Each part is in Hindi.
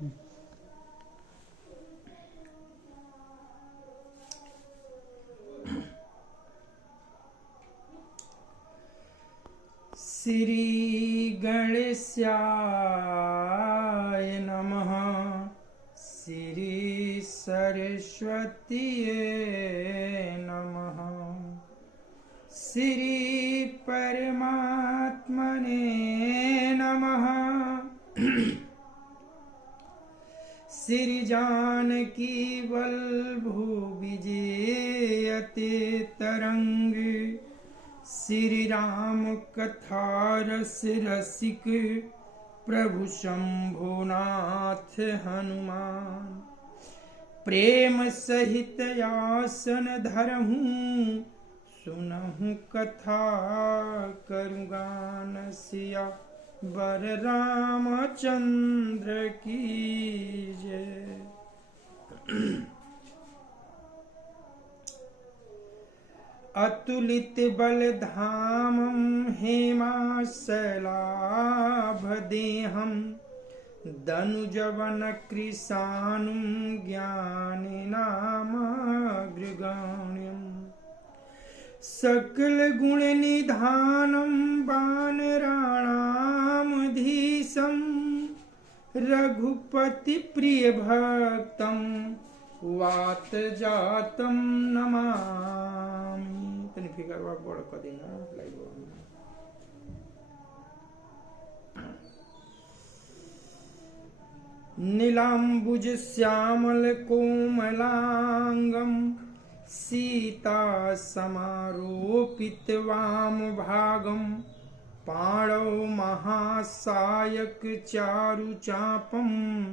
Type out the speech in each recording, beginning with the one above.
श्री गणेशाय नमः। श्री सरस्वतीये नमः। श्री परमात्मने नमः। श्री जानकी वल्लभो विजयते तरंग। श्री राम कथा रस रसिक प्रभु शंभुनाथ हनुमान। प्रेम सहित आसन धरहूँ सुनहु कथा करूँ गान। सिया बर रामचंद्र की जय। अतुलित बल धामं हेमाशलाभदेहं। दनुजवन कृशानुं ज्ञानिनामग्रगण्यम्। सकल गुण निधानं वानराणामधीशं। रघुपति प्रिय भक्तं वात जातं नमामि। तनि फिगर वाक बड़ कर देना लाइव। नीलांबुज श्यामल कोमलांगम। सीता समारोपित वाम भागम। पाणौ महासायक चारु चापम।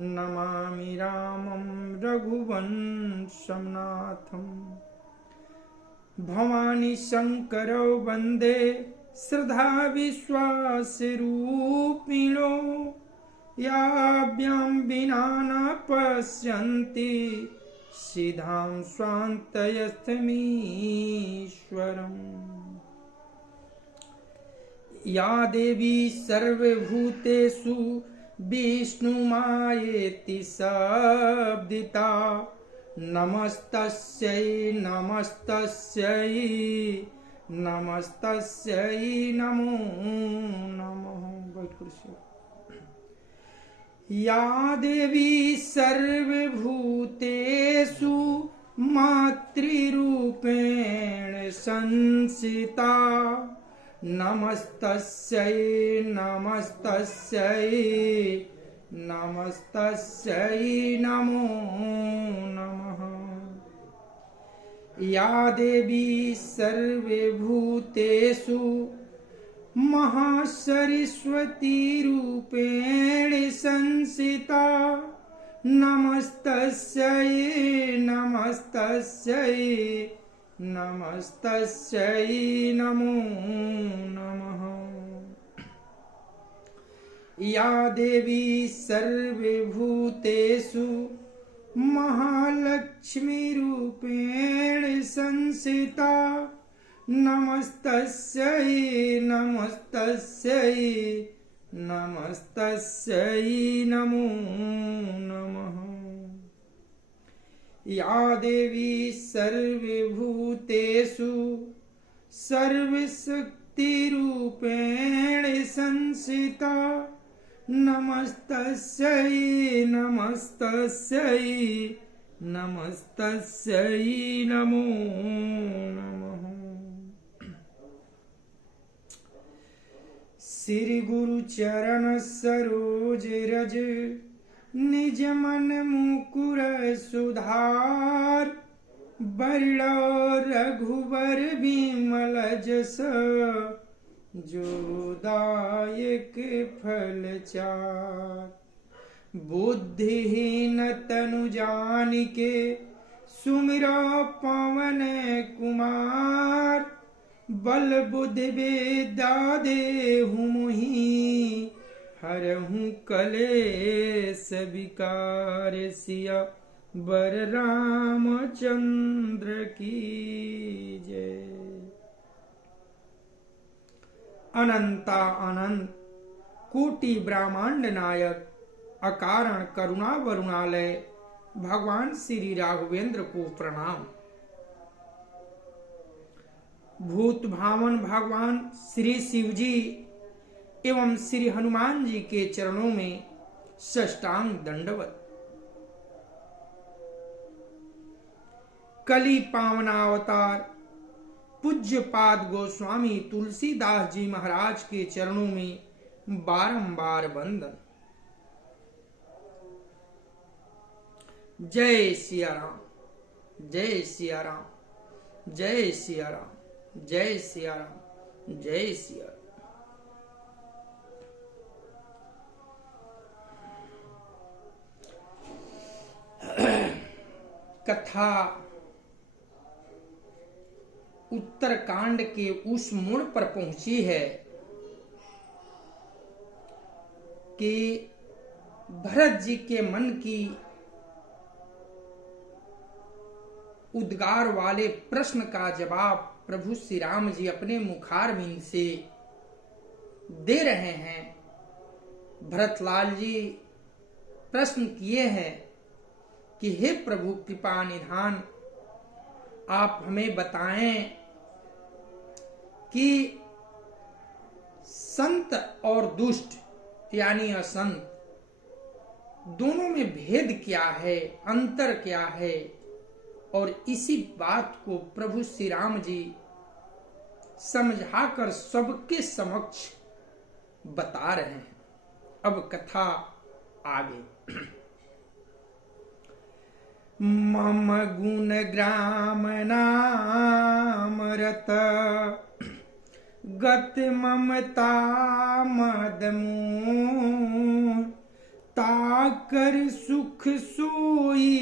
नमामि रामं रघुवंशं नाथम्। भवानी शंकरौ वंदे श्रद्धा विश्वास रूपिणो। याभ्यां विना न पश्यन्ति सिद्धां स्वान्तयस्तमीश्वरम्। या देवी सर्वभूतेषु विष्णुमायेति शब्दिता। नमस्तस्यै नमस्तस्यै नमस्तस्यै नमो नमः। या देवी सर्वभूतेषु मातृरूपेण संस्थिता। नमस्तस्यै नमस्तस्यै नमस्तस्यै नमो नमः। या देवी सर्वभूतेषु महासरस्वती रूपेण संस्थिता। नमस्तस्यै नमस्तस्यै नमस्तस्यै नमो नमः। या देवी सर्वभूतेषु महालक्ष्मी रूपेण संस्थिता। नमस्तस्यै नमस्तस्यै नमस्तस्यै नमो नमः। या देवी सर्वभूतेषु सर्वशक्तिरूपेण संस्थिता। नमस्तस्यै नमस्तस्यै नमस्तस्यै नमो नमः। श्री गुरु चरण सरोज रज। निज मन मुकुर सुधार। बरलो रघुवर बिमल जस। जो दायक फल चार। बुद्धिहीन तनु जानिके सुमिरो पवन कुमार। बल बुद्धि विद्या देहु मोहि। हरहु कलेश विकार। सिया बर रामचंद्र की जय। अनंता अनंत कोटि ब्रह्मांड नायक अकारण करुणा वरुणालय भगवान श्री राघवेंद्र को प्रणाम। भूत भावन भगवान श्री शिव जी एवं श्री हनुमान जी के चरणों में साष्टांग दंडवत। कली पावनावतार पूज्य पाद गोस्वामी तुलसीदास जी महाराज के चरणों में बारंबार वंदन। जय सिया राम, जय सिया राम, जय सिया राम, जय सिया राम, जय सिया राम। कथा उत्तरकांड के उस मोड़ पर पहुंची है कि भरत जी के मन की उद्गार वाले प्रश्न का जवाब प्रभु श्री राम जी अपने मुखारविंद से दे रहे हैं। भरतलाल जी प्रश्न किए हैं कि हे प्रभु कृपा निधान, आप हमें बताएं कि संत और दुष्ट यानी असंत दोनों में भेद क्या है, अंतर क्या है। और इसी बात को प्रभु श्री राम जी समझाकर सबके समक्ष बता रहे हैं। अब कथा आगे। मम गुण ग्राम नाम रत गत ममता मदमोह ताकर सुख सोई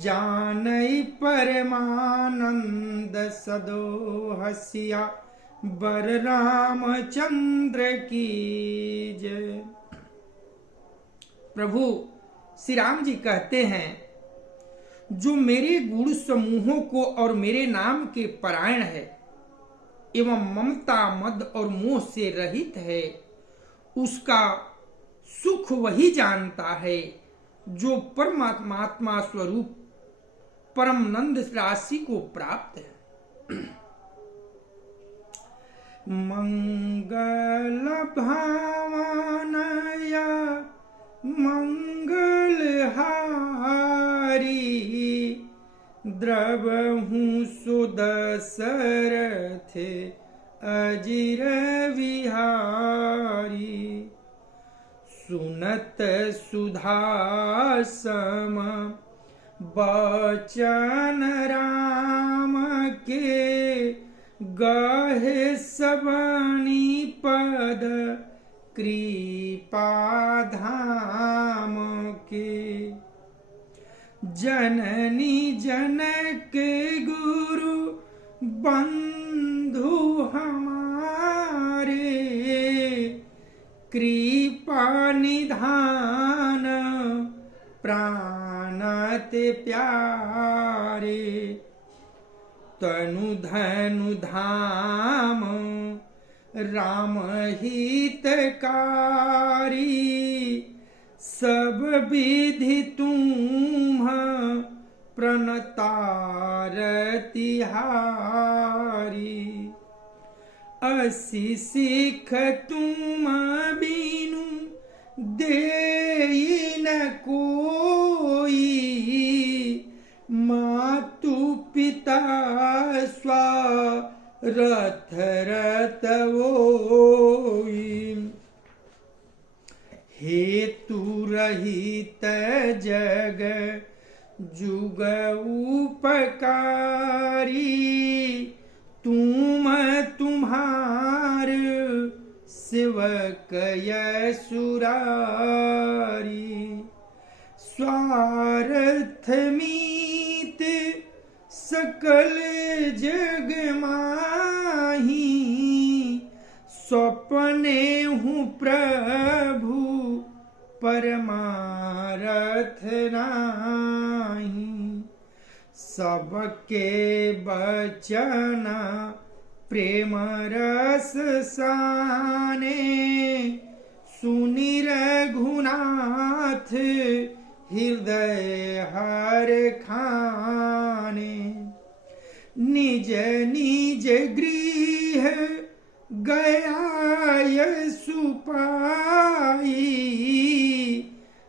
जानई परमानंद सदो हसिया बर रामचंद्र की जय। प्रभु श्री राम जी कहते हैं, जो मेरे गुण समूहों को और मेरे नाम के परायण है एवं ममता मद और मोह से रहित है, उसका सुख वही जानता है जो परमात्मा स्वरूप परम नंद राशि को प्राप्त है। मंगल भावनया मंगल हारी द्रवहु सुदशरथ अजिर विहारी सुनत सुधा सम बचन राम के गहे सबनी पद कृपा धाम के जननी जनक गुरु बंधु हमारे कृपा निधान प्राणते प्यारे तनु धनु धाम राम हितकारी सब विधि तुम प्रणतार तिहारी असी सिख तुम बिनु देई न कोई मातु पिता स्वारथ रत वोई हेतु रहित जग जुग उपकारी तुम तुम्हार सेवक सुरारी स्वार्थ मीत सकल जग माही स्वप्ने हूँ प्रभु परमारथ नाही सबके बचन प्रेम रस साने सुनि रघुनाथ हृदय हर खाने। निज निज गृह गया यशु पाई,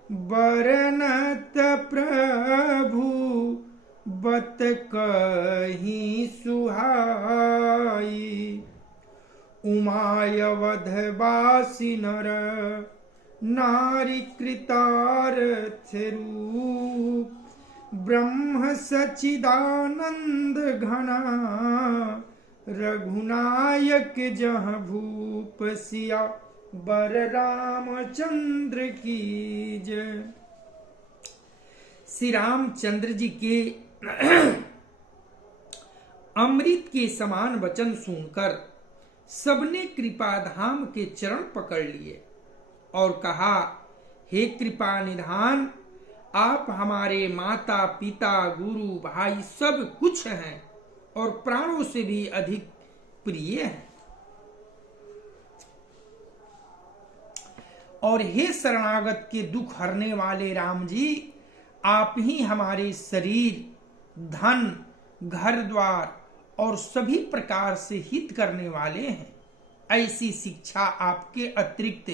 बरनत प्रभु बत कहीं सुहाई। उमायवधवासी नर नारी कृतार्थ रूप, ब्रह्म सच्चिदानंद घना रघुनायक जह भूप। सिया बर रामचंद्र की जय। श्री रामचंद्र जी के अमृत के समान वचन सुनकर सबने कृपाधाम के चरण पकड़ लिए और कहा, हे कृपा निधान, आप हमारे माता पिता गुरु भाई सब कुछ हैं और प्राणों से भी अधिक प्रिय हैं। और हे शरणागत के दुख हरने वाले राम जी, आप ही हमारे शरीर, धन, घर द्वार और सभी प्रकार से हित करने वाले हैं। ऐसी शिक्षा आपके अतिरिक्त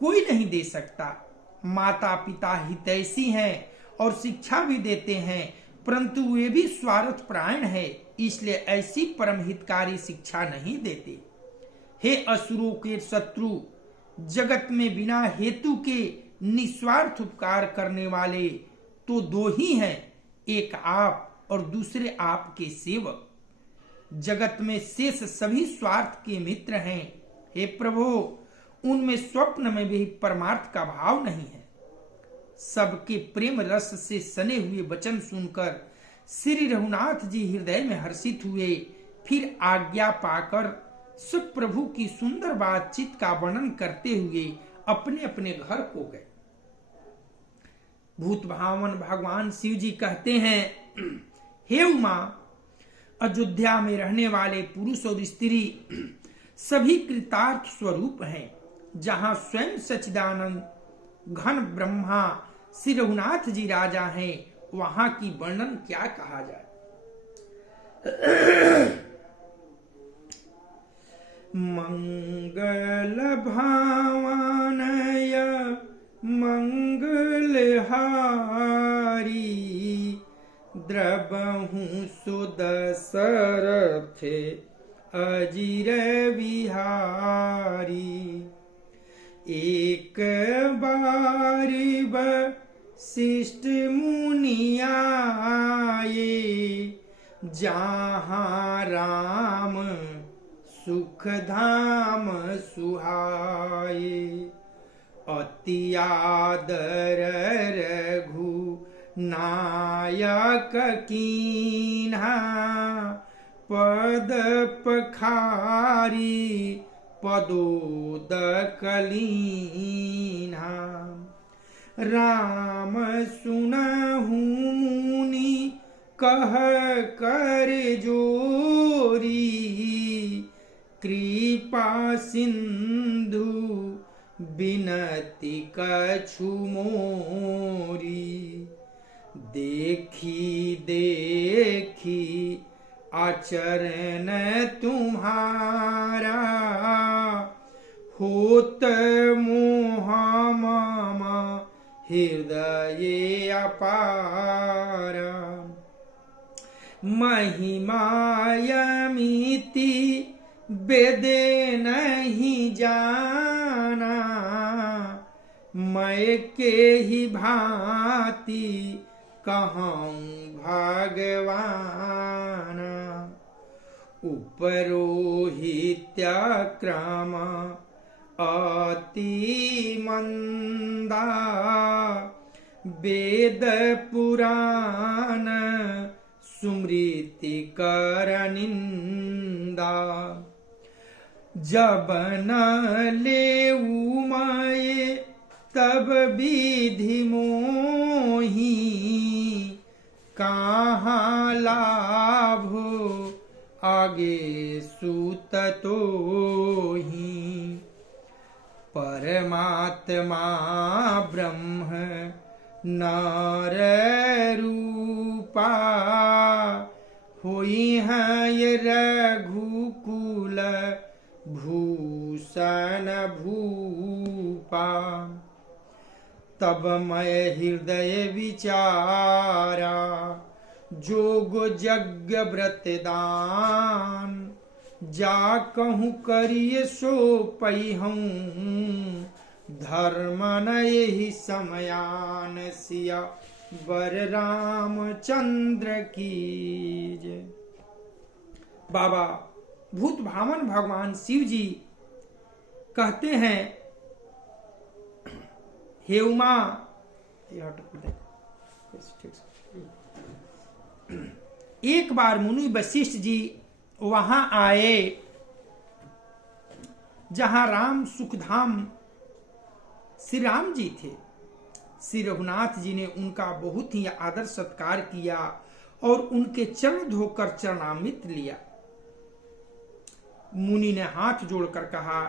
कोई नहीं दे सकता। माता पिता हितैषी हैं और शिक्षा भी देते हैं, परंतु वे भी स्वार्थ परायण है, इसलिए ऐसी परम हितकारी शिक्षा नहीं देते। हे असुरों के शत्रु, जगत में बिना हेतु के निस्वार्थ उपकार करने वाले तो दो ही हैं, एक आप और दूसरे आपके सेवक। जगत में शेष सभी स्वार्थ के मित्र हैं। हे प्रभु, उनमें स्वप्न में भी परमार्थ का भाव नहीं है। सबके प्रेम रस से सने हुए वचन सुनकर श्री रघुनाथ जी हृदय में हर्षित हुए। फिर आज्ञा पाकर सब प्रभु की सुंदर बातचीत का वर्णन करते हुए अपने अपने घर को गए। भूत भावन भगवान शिव जी कहते हैं, हे उमा, अयोध्या में रहने वाले पुरुष और स्त्री सभी कृतार्थ स्वरूप हैं। जहां स्वयं सच्चिदानंद घन ब्रह्मा श्री रघुनाथ जी राजा हैं, वहां की वर्णन क्या कहा जाए। मंगल भावनय मंगलहारी, द्रबहु सुदशरथ अजिर बिहारी। एक बारी वशिष्ठ मुनि आए, जहाँ राम सुख धाम सुहाए। अति आदर रघु नायक कीन्हा, पद पखारी पदोदक लीन्हा। राम सुनहु मुनि कह कर जोरी, कृपा सिंधु बिनती कछु मोरी। देखी देखी आचरण तुम्हारा, होत मोह मम हृदय अपारा। महिमायमिति वेद नहीं जाना, मैं के ही भांति कहूँ भगवान। उपरोहित्यक्रम अति मंदा, वेद पुराण सुमृति कर निंदा। जब न लेऊ मैं तब विधि मोही, कहाँ लाभ आगे सूत तो ही। परमात्मा ब्रह्म नर रूपा होई है ये रघुकुल भूषण भूपा। तब मैं हृदय विचारा जोग यज्ञ व्रत दान, जा कहूँ करिए सो पई हूँ धर्म न यही समयान। सिया वर रामचंद्र की जय। बाबा भूत भावन भगवान शिव जी कहते हैं, हे उमा, एक बार मुनि वशिष्ठ जी वहां आए जहां राम सुखधाम श्री राम जी थे। श्री रघुनाथ जी ने उनका बहुत ही आदर सत्कार किया और उनके चरण धोकर चरणामृत लिया। मुनि ने हाथ जोड़कर कहा,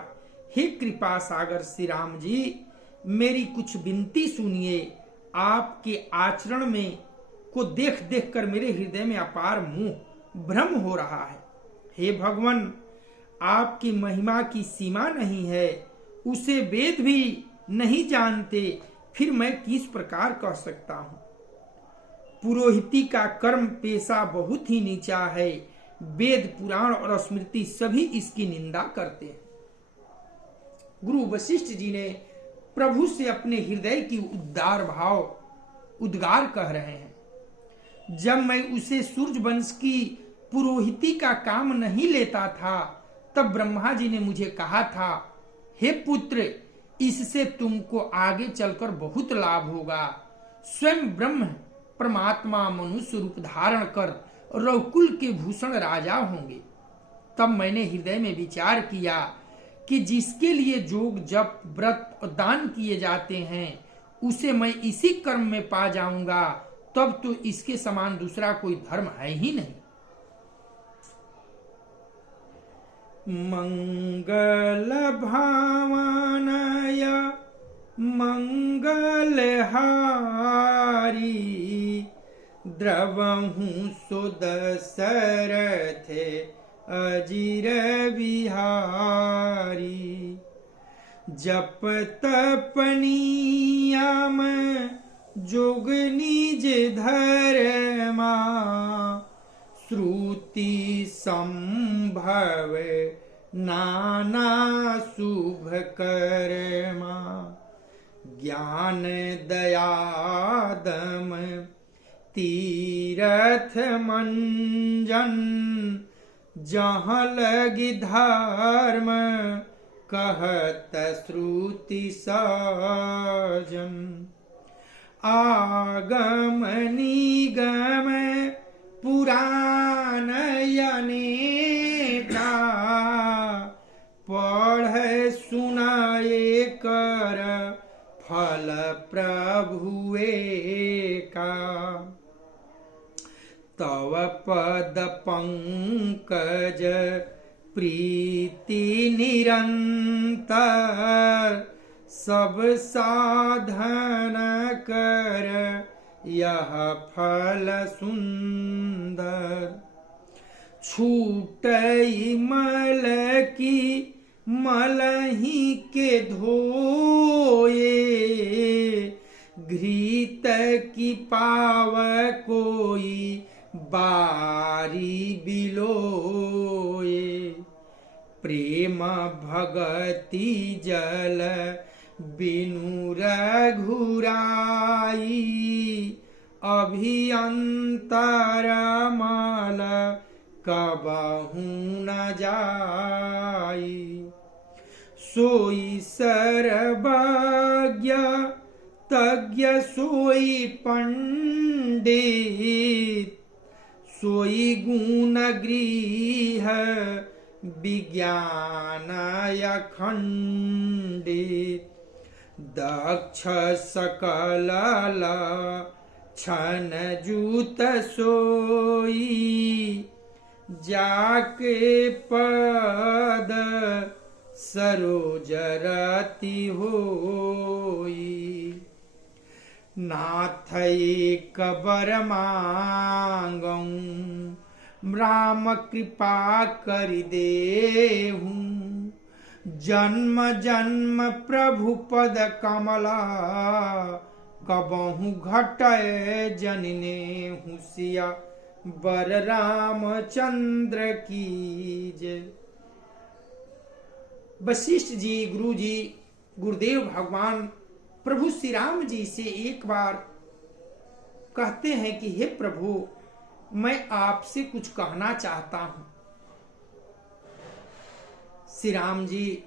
हे कृपा सागर श्री राम जी, मेरी कुछ विनती सुनिए। आपके आचरण में को देख देख कर मेरे हृदय में अपार मोह भ्रम हो रहा है। हे भगवान, आपकी महिमा की सीमा नहीं है, उसे वेद भी नहीं जानते, फिर मैं किस प्रकार कह सकता हूं। पुरोहिती का कर्म पेशा बहुत ही नीचा है। वेद पुराण और स्मृति सभी इसकी निंदा करते हैं। गुरु वशिष्ठ जी ने प्रभु से अपने हृदय की उद्गार कह रहे हैं। जब मैं उसे सूर्य वंश की पुरोहिती का काम नहीं लेता था, तब ब्रह्मा जी ने मुझे कहा था, हे पुत्र, इससे तुमको आगे चलकर बहुत लाभ होगा। स्वयं ब्रह्म परमात्मा मनुष्य रूप धारण कर रघुकुल के भूषण राजा होंगे। तब मैंने हृदय में विचार किया कि जिसके लिए जोग जप व्रत और दान किए जाते हैं, उसे मैं इसी कर्म में पा जाऊंगा। तब तो इसके समान दूसरा कोई धर्म है ही नहीं। मंगल भावनय मंगलहारी, द्रवहु सुदशरथ अजिर बिहारी। जप तप नियम जोग निज धर्मा, श्रुति संभव नाना शुभ कर्मा। ज्ञान दयादम तीरथ मंजन, जहाँ लगी धर्म कहत श्रुति सजन। आगम निगम पुराण अनेका, पढ़ सुनाए कर फल प्रभुए का। तव पद पंकज प्रीति निरंतर, सब साधन कर यह फल सुंदर। छूटई मल की मलही के धोए, घृत की पाव कोई बारी बिलोए। प्रेम भगति जल बिनु रघुराई, अभियंतर मल कबहू न जाई। सोई सर्वज्ञ तज्ञ सोई पंडित, सोई गुण गृह विज्ञान अखंडित। दक्ष सकल लक्षण जूत सोई, जाके पद सरोज रति होई। नाथ एक बर मांगऊं राम कृपा कर देहूं। जन्म जन्म प्रभु पद कमला कबहु घटय जनने हुसिया बर रामचंद्र की जय। वशिष्ठ जी गुरु जी गुरुदेव भगवान प्रभु श्री राम जी से एक बार कहते हैं कि हे प्रभु, मैं आपसे कुछ कहना चाहता हूं। श्री राम जी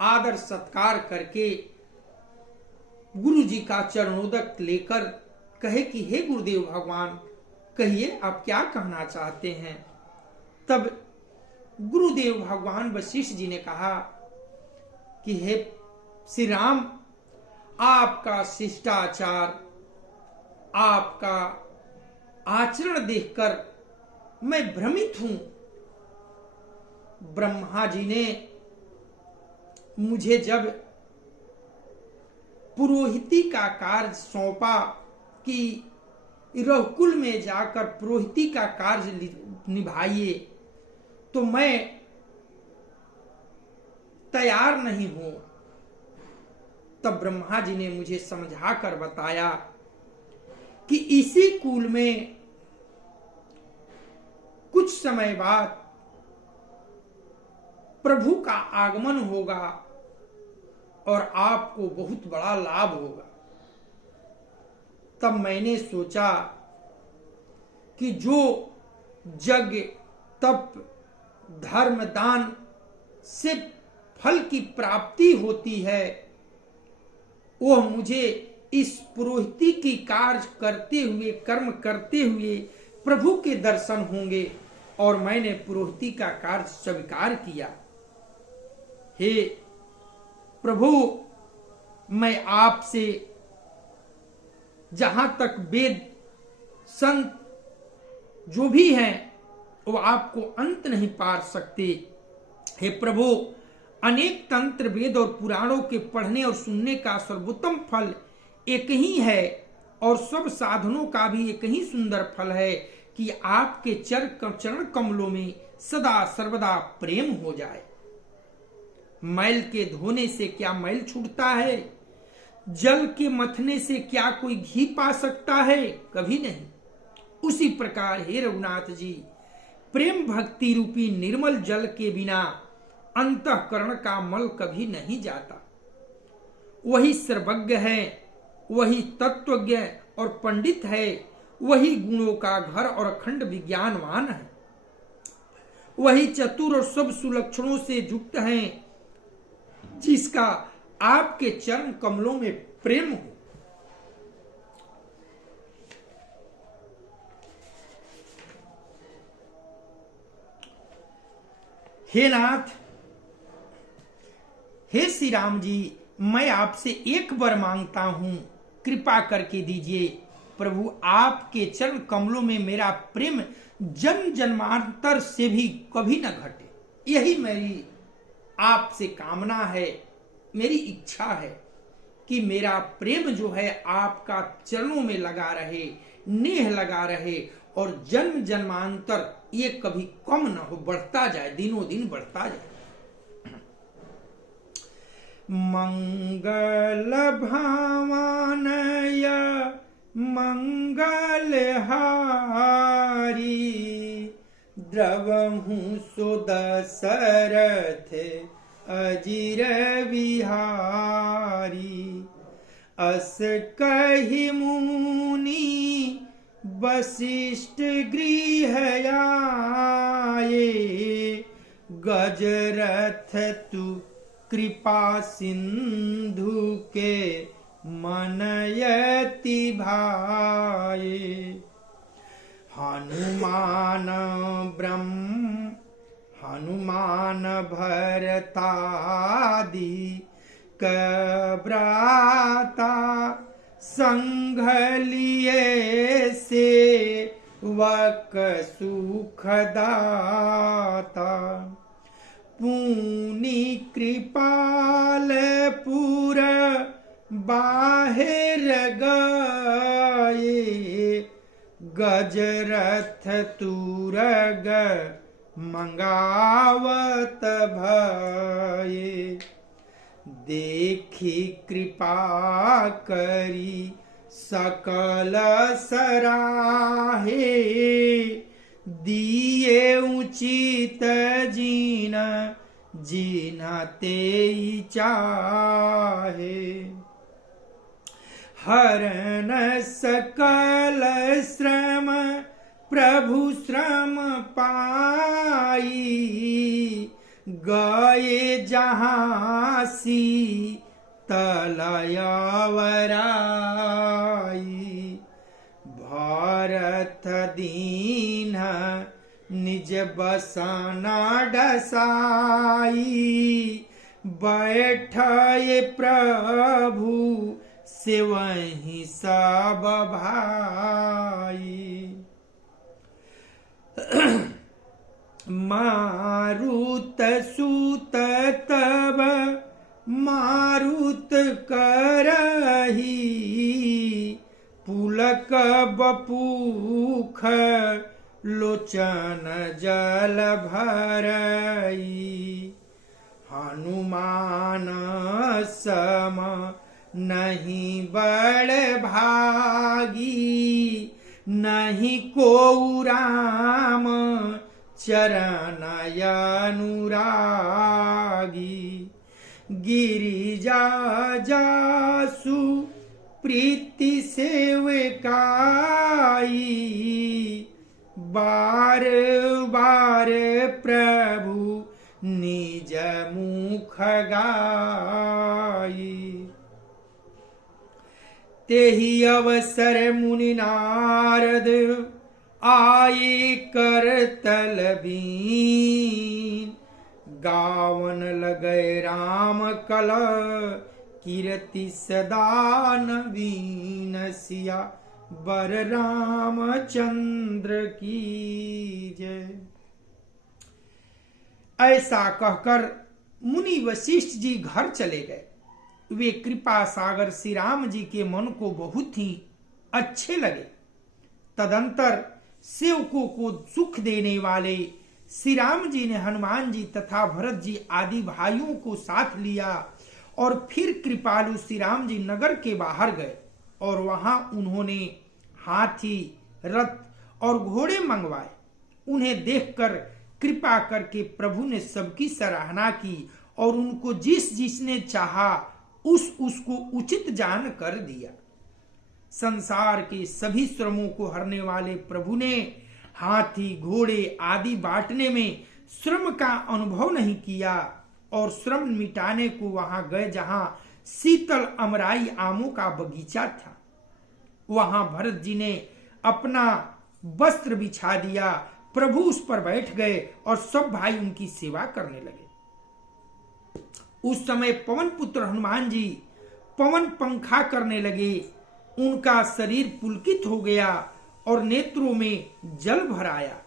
आदर सत्कार करके गुरु जी का चरणोदक लेकर कहे कि हे गुरुदेव भगवान, कहिए आप क्या कहना चाहते हैं। तब गुरुदेव भगवान वशिष्ठ जी ने कहा कि हे श्री राम, आपका शिष्टाचार, आपका आचरण देखकर मैं भ्रमित हूं। ब्रह्मा जी ने मुझे जब पुरोहिती का कार्य सौंपा कि रघुकुल में जाकर पुरोहिती का कार्य निभाइए, तो मैं तैयार नहीं हूं। तब ब्रह्मा जी ने मुझे समझाकर बताया कि इसी कुल में कुछ समय बाद प्रभु का आगमन होगा और आपको बहुत बड़ा लाभ होगा। तब मैंने सोचा कि जो यज्ञ तप धर्म दान से फल की प्राप्ति होती है, वह मुझे इस पुरोहिती की कार्य करते हुए, कर्म करते हुए प्रभु के दर्शन होंगे, और मैंने पुरोहिती का कार्य स्वीकार किया। हे प्रभु, मैं आपसे जहां तक वेद संत जो भी हैं वो आपको अंत नहीं पार सकते। हे प्रभु, अनेक तंत्र वेद और पुराणों के पढ़ने और सुनने का सर्वोत्तम फल एक ही है, और सब साधनों का भी एक ही सुंदर फल है कि आपके चरण कमलों में सदा सर्वदा प्रेम हो जाए। मैल के धोने से क्या मैल छूटता है? जल के मथने से क्या कोई घी पा सकता है? कभी नहीं। उसी प्रकार हे रघुनाथ जी, प्रेम भक्ति रूपी निर्मल जल के बिना अंतःकरण का मल कभी नहीं जाता। वही सर्वज्ञ है, वही तत्वज्ञ और पंडित है, वही गुणों का घर और अखंड विज्ञानवान है, वही चतुर और सब सुलक्षणों से युक्त है, जिसका आपके चरण कमलों में प्रेम हो। हे नाथ, हे श्री राम जी, मैं आपसे एक वर मांगता हूं, कृपा करके दीजिए। प्रभु, आपके चरण कमलों में मेरा प्रेम जन्म जन्मांतर से भी कभी न घटे। यही मेरी आपसे कामना है, मेरी इच्छा है कि मेरा प्रेम जो है आपका चरणों में लगा रहे, नेह लगा रहे, और जन्म जन्मांतर ये कभी कम न हो, बढ़ता जाए, दिनों दिन बढ़ता जाए। मंगल भावनय मंगल हारी, द्रवहु सो दशरथ अजिर विहारी। अस कहि मुनि वशिष्ठ गृह आए, गजरथ तु कृपा सिंधु के मनयति भाए। हनुमान भरतादि कब्राता, संघ लिए से वक सुखदाता। पूनी कृपाल पुर बाहिर गए, गजरथ तुरग मंगावत भये। देखी कृपा करी सकल सराहे, दिए उचित जीन जीना ते चाहे। हरन सकल श्रम प्रभु श्रम पाई, गए जहाँ तलयवराई। भरत दीन निज बसना डसाई, बैठे प्रभु से वहीं सब भाई। मारुत सूत तब मारुत करही, पुलक बपूख लोचन जल भरई। हनुमान सम नहीं बड़ भागी, नहीं को राम चरण अनुरागी। गिरिजा जासु प्रीति सेवकाई, बार बार प्रभु निज मुख गाई। तेहि अवसर मुनि नारद आए करतल बीन, गावन लगे राम कल कीर्ति सदा नवीन। सिया बर रामचंद्र की जय। ऐसा कहकर मुनि वशिष्ठ जी घर चले गए। वे कृपा सागर श्री राम जी के मन को बहुत ही अच्छे लगे। तदंतर सेवकों को सुख देने वाले श्री राम जी ने हनुमान जी तथा भरत जी आदि भाइयों को साथ लिया और फिर कृपालु श्री राम जी नगर के बाहर गए और वहां उन्होंने हाथी, रथ और घोड़े मंगवाए। उन्हें देखकर कृपा करके प्रभु ने सबकी सराहना की और उनको जिस जिसने चाहा उसको उचित जान कर दिया। संसार के सभी श्रमों को हरने वाले प्रभु ने हाथी, घोड़े आदि बांटने में श्रम का अनुभव नहीं किया और श्रम मिटाने को वहां गए जहां शीतल अमराई आमों का बगीचा था। वहां भरत जी ने अपना वस्त्र बिछा दिया, प्रभु उस पर बैठ गए और सब भाई उनकी सेवा करने लगे। उस समय पवन पुत्र हनुमान जी पवन पंखा करने लगे। उनका शरीर पुलकित हो गया और नेत्रों में जल भर आया।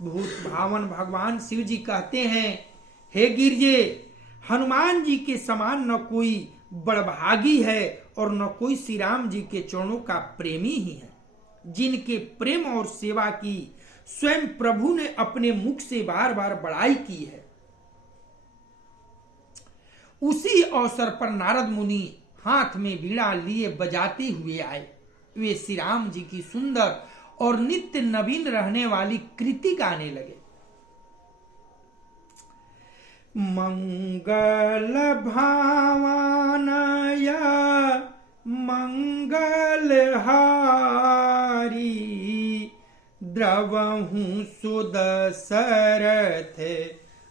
भूत भावन भगवान शिव जी कहते हैं, हे गिरजे, हनुमान जी के समान न कोई बड़भागी है और न कोई श्री राम जी के चरणों का प्रेमी ही है। जिनके प्रेम और सेवा की स्वयं प्रभु ने अपने मुख से बार बार बड़ाई की है। उसी अवसर पर नारद मुनि हाथ में वीणा लिए बजाते हुए आए। वे श्री राम जी की सुंदर और नित्य नवीन रहने वाली कृति गाने लगे। मंगल भावानया मंगल हारी, द्रवहु सुदशरथ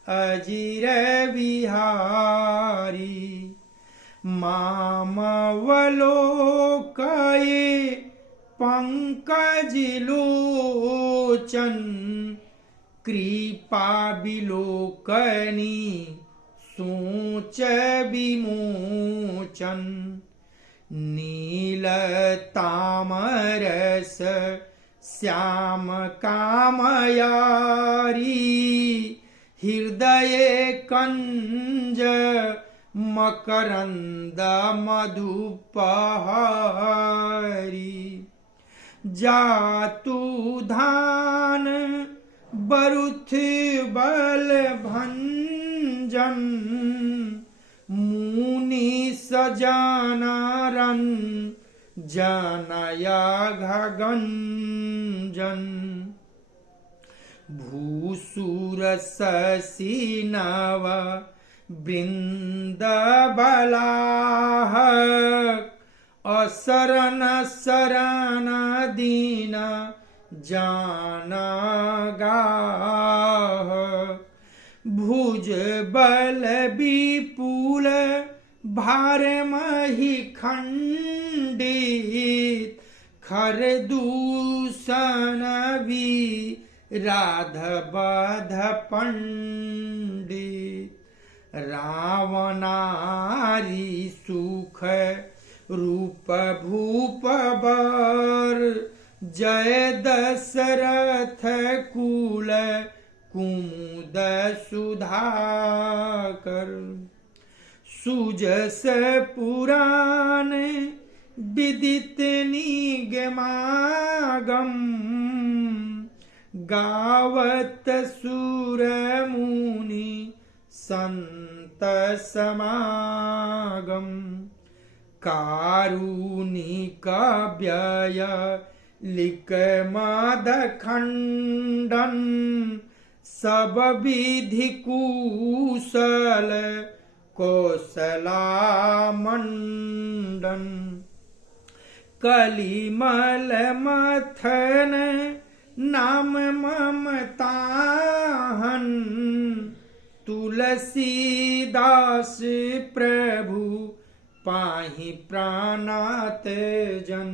अजिर बिहारी। मामवलोकये पंकज लोचन, कृपा बिलोकनी सोच विमोचन। नील तामरस श्याम कामयारी, हृदय कंज मकरंद मधुपहारी। जातु धान बरुथ बल भंजन, मुनि सजाना रन जनया घगंजन। भूसुर शशि नव वृंद बलाहक, असरन शरण दीन जान गाहक। भुज बल विपुल भार मही खंडित, खर दूषण राधबध पंडित। रावणारी सुख रूप भूप बर, जय दशरथ कुल कुमुद सुधाकर। सुजस पुराण विदित निगमागम, गावत सुर मुनि संत समागम। कारुणिक व्यय लिक मद खंडन, सब विधि कुशल कौशला मंडन। कलिमल मथन नाम ममताहन, तुलसीदास प्रभु पाहि प्राणात जन।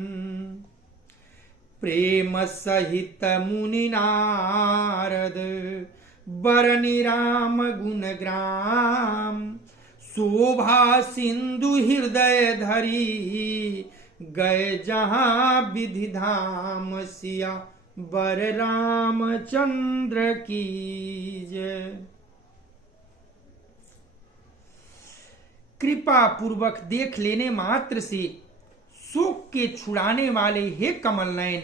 प्रेम सहित मुनि नारद, बरनि राम गुण ग्राम। शोभा सिंधु हृदय धरी, गए जहां विधि धाम। सिया बर रामचंद्र की जय। कृपा पूर्वक देख लेने मात्र से शोक के छुड़ाने वाले हे कमल नयन,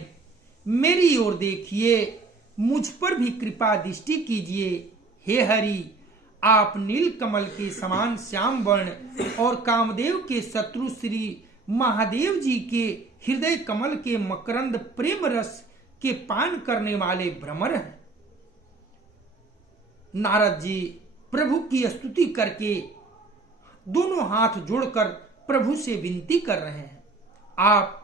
मेरी ओर देखिए, मुझ पर भी कृपा दृष्टि कीजिए। हे हरि, आप नील कमल के समान श्याम वर्ण और कामदेव के शत्रु श्री महादेव जी के हृदय कमल के मकरंद प्रेम रस के पान करने वाले भ्रमर हैं। नारद जी प्रभु की स्तुति करके दोनों हाथ जोड़कर प्रभु से विनती कर रहे हैं। आप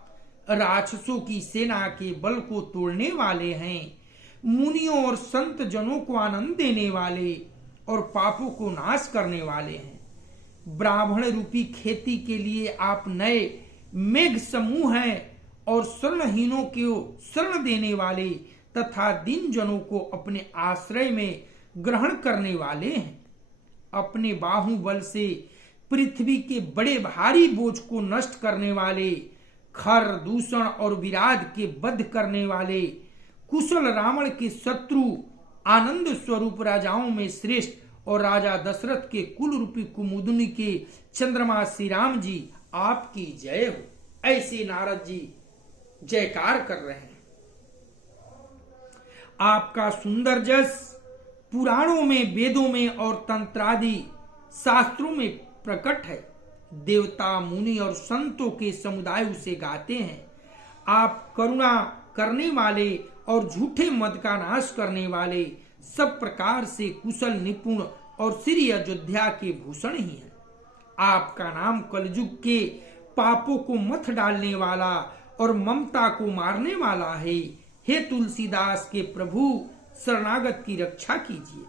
राक्षसों की सेना के बल को तोड़ने वाले हैं, मुनियों और संत जनों को आनंद देने वाले और पापों को नाश करने वाले हैं। ब्राह्मण रूपी खेती के लिए आप नए मेघ समूह हैं और शरणहीनों को शरण देने वाले तथा दीन जनों को अपने आश्रय में ग्रहण करने वाले हैं। अपने बाहुबल से पृथ्वी के बड़े भारी बोझ को नष्ट करने वाले, खर दूषण और विराध के वध करने वाले, कुशल रावण के शत्रु, आनंद स्वरूप राजाओं में श्रेष्ठ और राजा दशरथ के कुल रूपी कुमुदनी के चंद्रमा श्री राम जी आपकी जय हो। ऐसे नारद जी जयकार कर रहे हैं। आपका सुंदर जस पुराणों में, वेदों में और तंत्रादि शास्त्रों में प्रकट है। देवता, मुनि और संतों के समुदाय उसे गाते हैं। आप करुणा करने वाले और झूठे मद का नाश करने वाले, सब प्रकार से कुशल, निपुण और श्री अयोध्या के भूषण ही हैं। आपका नाम कलयुग के पापों को मथ डालने वाला और ममता को मारने वाला है। हे तुलसीदास के प्रभु, शरणागत की रक्षा कीजिए।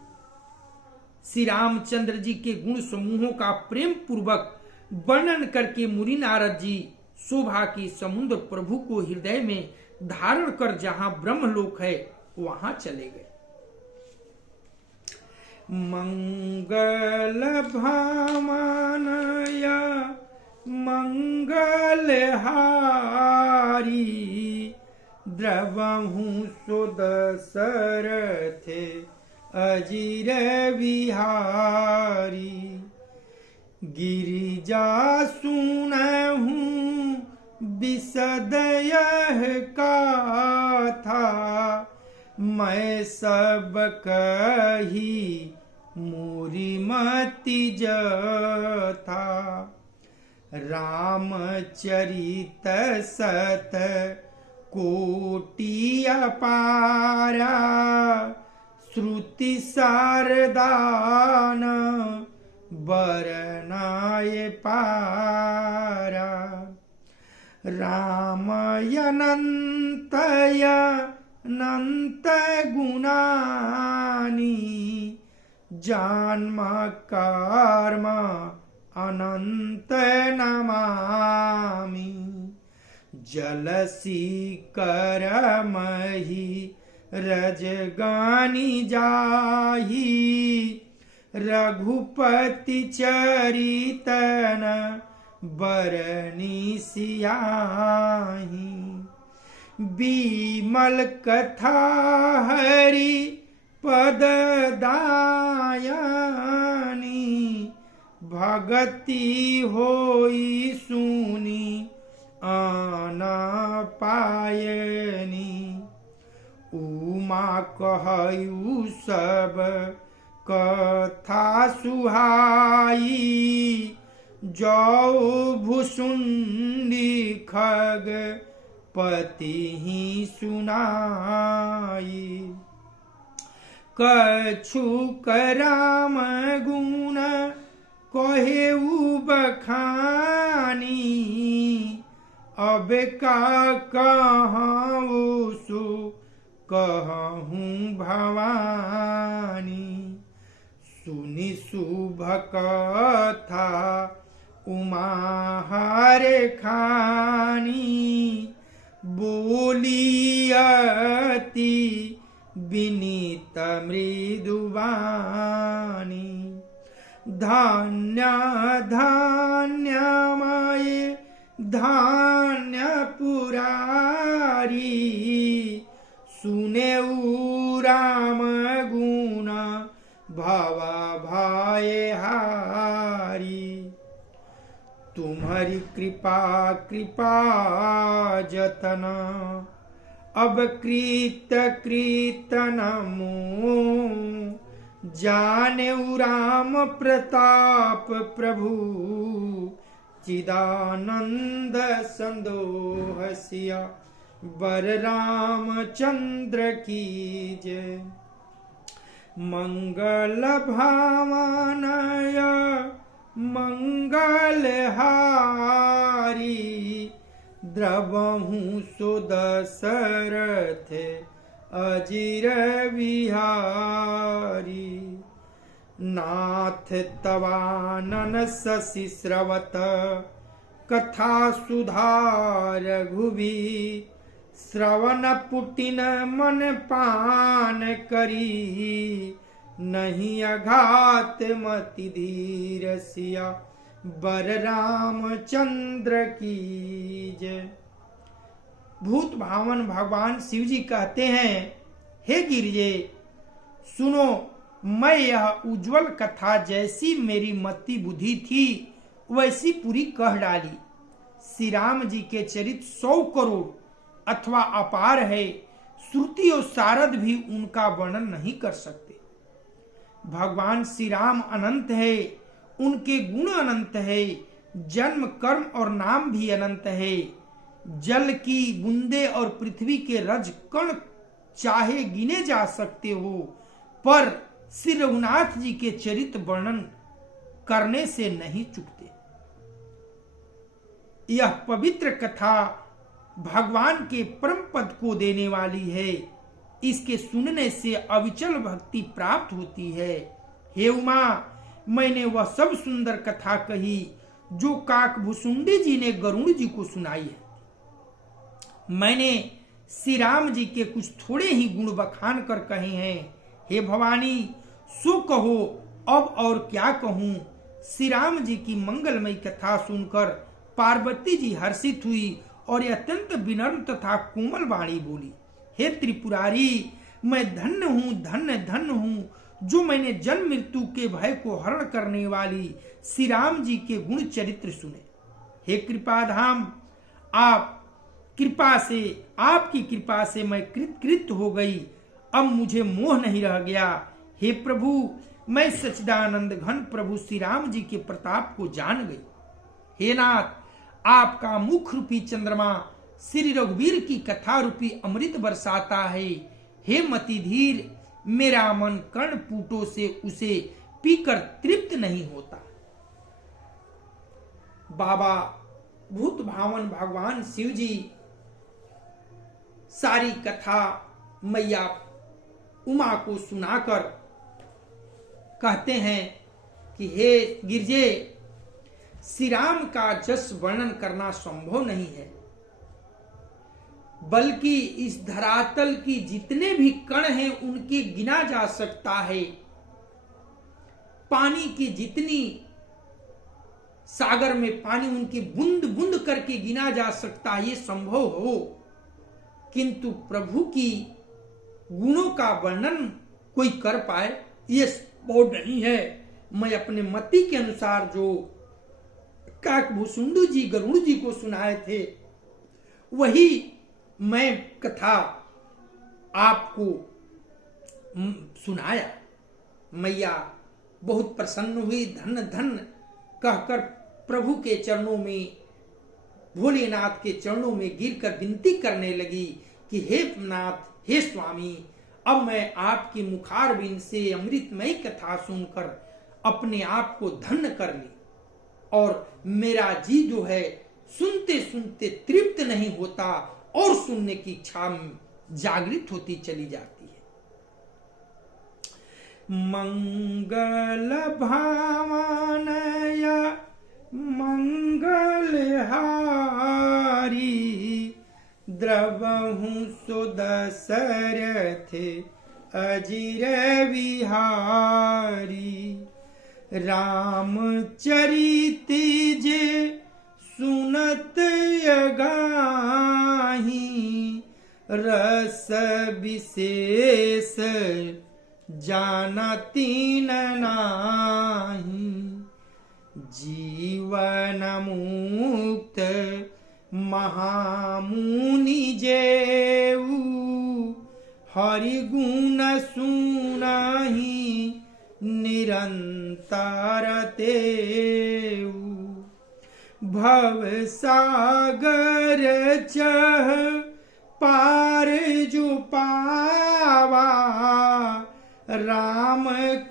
श्री रामचंद्र जी के गुण समूहों का प्रेम पूर्वक वर्णन करके मुनि नारद जी शोभा की समुद्र प्रभु को हृदय में धारण कर जहां ब्रह्मलोक है वहां चले गए। मंगल भामानया मंगल हारी, द्रवहु सुदशरथ अजिर विहारी। गिरिजा सुनहूँ बिसद यह गाथा, मैं सब कही मोरी मति जथा। रामचरित सत कोटि अपारा, श्रुति शारदान बरनाय पारा। राम अनंत गुणानी, जन्म कर्म अनंत नमामि। जलसी करमहि रजगानी जाहि, रघुपति चरितन बरनी सियाहि। बीमल कथा हरि पद दायनी, भगति होई सुनी आना पायनी। उमा कहयु सब कथा सुहाई, जो भुसुंडी खग पति ही सुनाई। कछुक राम गुण कहेउ बखानी, अब का कहूँ सो कहूँ भवानी। सुनि शुभ कथा उमा हरे खानी, बोली अति विनीत मृदुवानी। धान्य धान्यमय धान्य पुरारी, सुनेउ राम गुण भव भय हारी। तुम्हारी कृपा जतन, अब कीर्तन मोह। जानेउ राम प्रताप प्रभु, चिदानंद संदोह सिया बर रामचंद्र की जय। मंगल भावनय मंगलहारी, द्रवहु सो दशरथ अजिर विहारी। नाथ तवानन शशि स्रवत, कथा सुधा रघुबीर। श्रवण पुटिन मन पान करी, नहीं अघात मति धीर सिया बर रामचंद्र की जय। भूत भावन भगवान शिव जी कहते हैं, हे गिरिजे सुनो, मैं यह उज्जवल कथा जैसी मेरी मति बुद्धि थी वैसी पूरी कह डाली। श्री राम जी के चरित्र 100 करोड़ अथवा अपार है, श्रुति और शारद भी उनका वर्णन नहीं कर सकते। भगवान श्री राम अनंत है, उनके गुण अनंत है, जन्म कर्म और नाम भी अनंत है। जल की बूंदे और पृथ्वी के रज कण चाहे गिने जा सकते हो, पर श्री रघुनाथ जी के चरित्र वर्णन करने से नहीं चुकते। यह पवित्र कथा भगवान के परम पद को देने वाली है, इसके सुनने से अविचल भक्ति प्राप्त होती है। हे उमा, मैंने वह सब सुंदर कथा कही जो काकभुसुंडी जी ने गरुड़ जी को सुनाई है। मैंने श्री राम जी के कुछ थोड़े ही गुण बखान कर कहे हैं। हे भवानी, सो कहो, अब और क्या कहूं। श्री राम जी की मंगलमयी कथा सुनकर पार्वती जी हर्षित हुई और अत्यंत विनम्र तथा कोमल वाणी बोली, हे त्रिपुरारी, मैं धन्य हूँ, धन्य धन्य हूँ। जो मैंने जन्म मृत्यु के भय को हरण करने वाली श्री राम जी के गुण चरित्र सुने। हे कृपाधाम, आप कृपा से, आपकी कृपा से मैं कृत हो गई, अब मुझे मोह नहीं रह गया। हे प्रभु, मैं सच्चिदानंद घन प्रभु श्री राम जी के प्रताप को जान गई। हे नाथ, आपका मुख रूपी चंद्रमा श्री रघुवीर की कथा रूपी अमृत बरसाता है। हे मति धीर, मेरा मन कर्णपूटों से उसे पीकर तृप्त नहीं होता। बाबा भूत भावन भगवान शिव जी सारी कथा मैया उमा को सुनाकर कहते हैं कि हे गिरजे, श्री राम का जस वर्णन करना संभव नहीं है, बल्कि इस धरातल की जितने भी कण हैं उनके गिना जा सकता है। पानी की जितनी सागर में पानी उनकी बूंद बूंद करके गिना जा सकता है, ये संभव हो, किंतु प्रभु की गुणों का वर्णन कोई कर पाए ये संभव नहीं है। मैं अपने मति के अनुसार जो काकभूषुंडु जी गरुड़ जी को सुनाए थे वही मैं कथा आपको सुनाया। मैया बहुत प्रसन्न हुई, धन धन कहकर प्रभु के चरणों में, भोलेनाथ के चरणों में गिरकर विनती करने लगी कि हे नाथ, हे स्वामी, अब मैं आपकी मुखारबिंद से अमृतमयी कथा सुनकर अपने आप को धन्य कर ली और मेरा जी जो है सुनते सुनते तृप्त नहीं होता और सुनने की इच्छा जागृत होती चली जाती है। मंगल भावनया मंगलहारी द्रवहु सुदशरथ अजिर विहारी रामचरित जे सुनत यगाही रस विशेष जानती नाही जीवन मुक्त महामुनि जेऊ हरि गुण सुनाही निरंतर तेऊ भव सागर चह पार जो पावा राम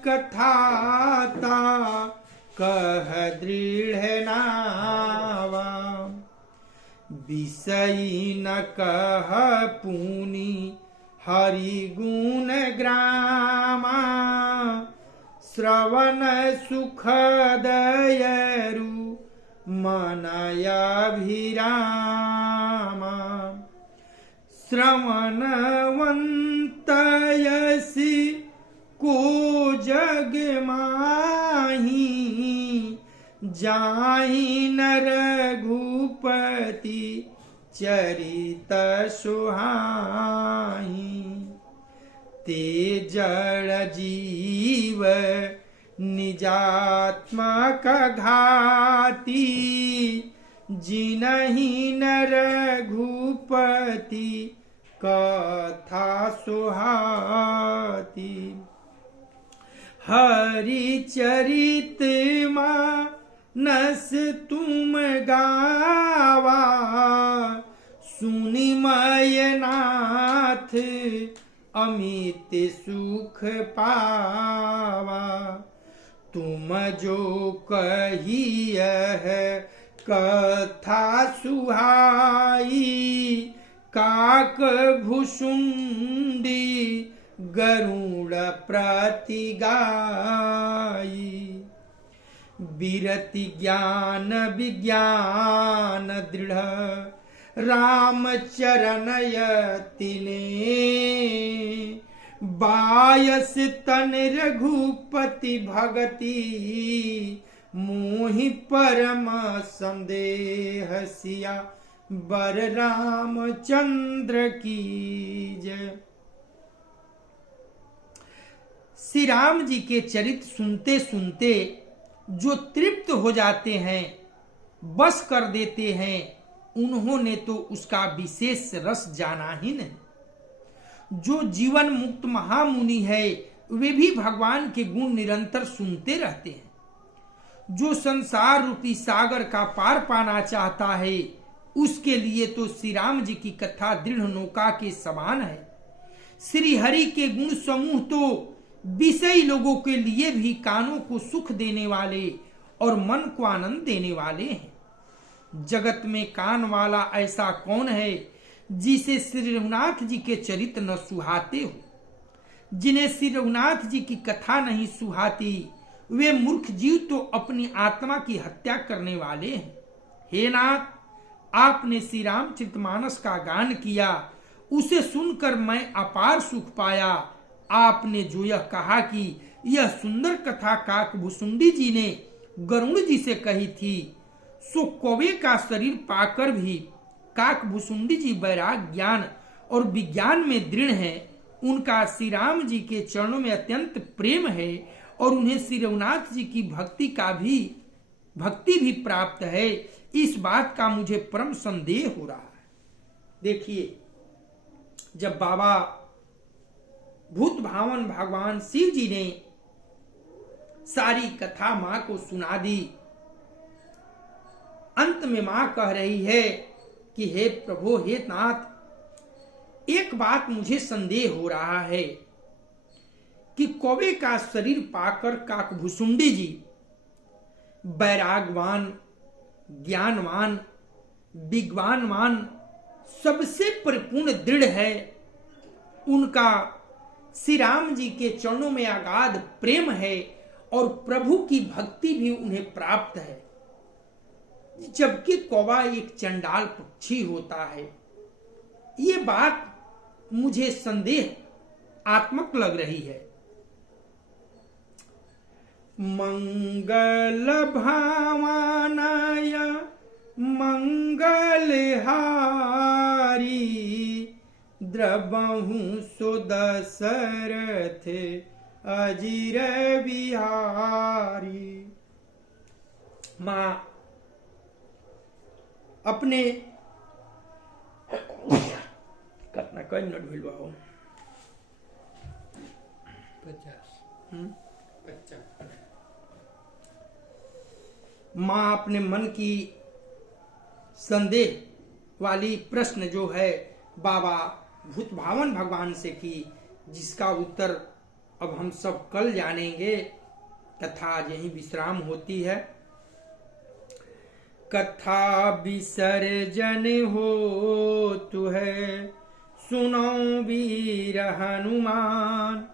कथाता कह दृढ़ नावा विषयी न कह पुनि हरि गुण ग्रामा श्रवण सुखदयरु मनयाभिरामा श्रवणवन्तयसि को जग माही जाहि न रघुपति चरित सुहाई ते जड़ जीव निजात्मक घाती जिनहि न रघुपति कथा सुहाती हरि चरित मानस तुम गावा सुनि मयनाथ अमित सुख पावा तुम जो कहिय है कथा सुहाई काक भुषुंडी गरुड़ प्रति गाई विरति ज्ञान विज्ञान दृढ़ राम चरण यतिने बायस तन रघुपति भगति मोहि परम संदेह सिया बर रामचंद्र की जय। श्री राम जी के चरित्र सुनते सुनते जो तृप्त हो जाते हैं, बस कर देते हैं, उन्होंने तो उसका विशेष रस जाना ही नहीं। जो जीवन मुक्त महामुनि है वे भी भगवान के गुण निरंतर सुनते रहते हैं। जो संसार रूपी सागर का पार पाना चाहता है उसके लिए तो श्री राम जी की कथा दृढ़ नौका के समान है। श्री हरि के गुण समूह तो विषयी लोगों के लिए भी कानों को सुख देने वाले और मन को आनंद देने वाले हैं। जगत में कान वाला ऐसा कौन है जिसे श्री रघुनाथ जी के चरित्र न सुहाते हो। जिन्हें श्री रघुनाथ जी की कथा नहीं सुहाती वे मूर्ख जीव तो अपनी आत्मा की हत्या करने वाले हैं। हे नाथ, आपने श्री रामचरितमानस का गान किया, उसे सुनकर मैं अपार सुख पाया। आपने जो यह कहा कि यह सुंदर कथा काकभुसुंडी जी ने गरुड़ जी से कही थी, सो कौवे का शरीर पाकर भी काकभुसुंडी जी वैराग ज्ञान और विज्ञान में दृढ़ हैं। उनका श्री राम जी के चरणों में अत्यंत प्रेम है और उन्हें श्री रघुनाथ जी की भक्ति भी प्राप्त है। इस बात का मुझे परम संदेह हो रहा है। देखिए, जब बाबा भूत भावन भगवान शिव जी ने सारी कथा मां को सुना दी, अंत में मां कह रही है कि हे प्रभु, हे नाथ, एक बात मुझे संदेह हो रहा है कि कौवे का शरीर पाकर काकभुसुंडी जी वैरागवान, ज्ञानवान, विज्ञानवान, सबसे परिपूर्ण दृढ़ है। उनका श्री राम जी के चरणों में अगाध प्रेम है और प्रभु की भक्ति भी उन्हें प्राप्त है, जबकि कौवा एक चंडाल पक्षी होता है। ये बात मुझे संदेह आत्मक लग रही है। मंगल भावनाय मंगलहारी द्रबहु सुदशरथ अजिर बिहारी। मां अपने कतना कई मिनट भइल बा 50 मां अपने मन की संदेह वाली प्रश्न जो है बाबा भूत भावन भगवान से की, जिसका उत्तर अब हम सब कल जानेंगे। कथा यही विश्राम होती है। कथा विसर्जन हो तु है, सुनो वीर हनुमान,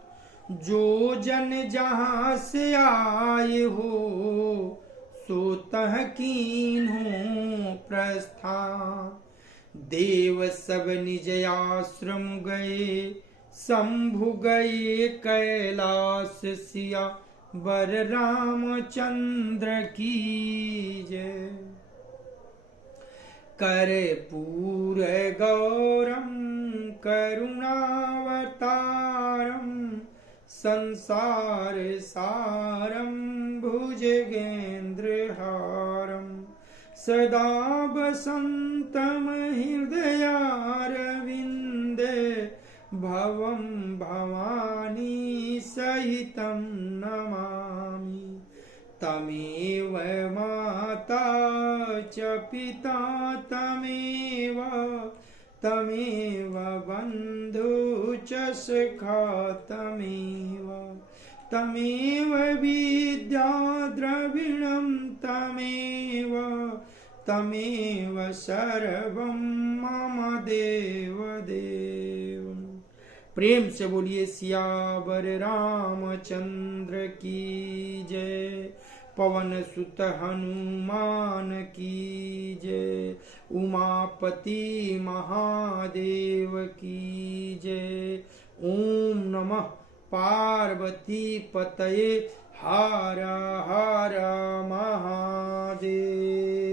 जो जन जहां से आए हो सो तह कीन्हो प्रस्थान। देव सब निज आश्रम गए, शंभु गए कैलाश, सिया वर रामचंद्र की जय। कर्पूर गौरम करुणावतारम, संसार सारम भुजगेन्द्रहारम, सदा वसंतम हृदयारविंदे, भवं भवानी सहितं नमामि। तमेव माता च पिता तमेव बन्धु च सखा तमेव विद्या द्रविणं तमेव सर्वं मम देव। प्रेम से बोलिए सियावर रामचंद्र की जय। पवन सुत हनुमान की जय। उमापति महादेव की जय। ओम नमः पार्वती पतये हर हर महादेव।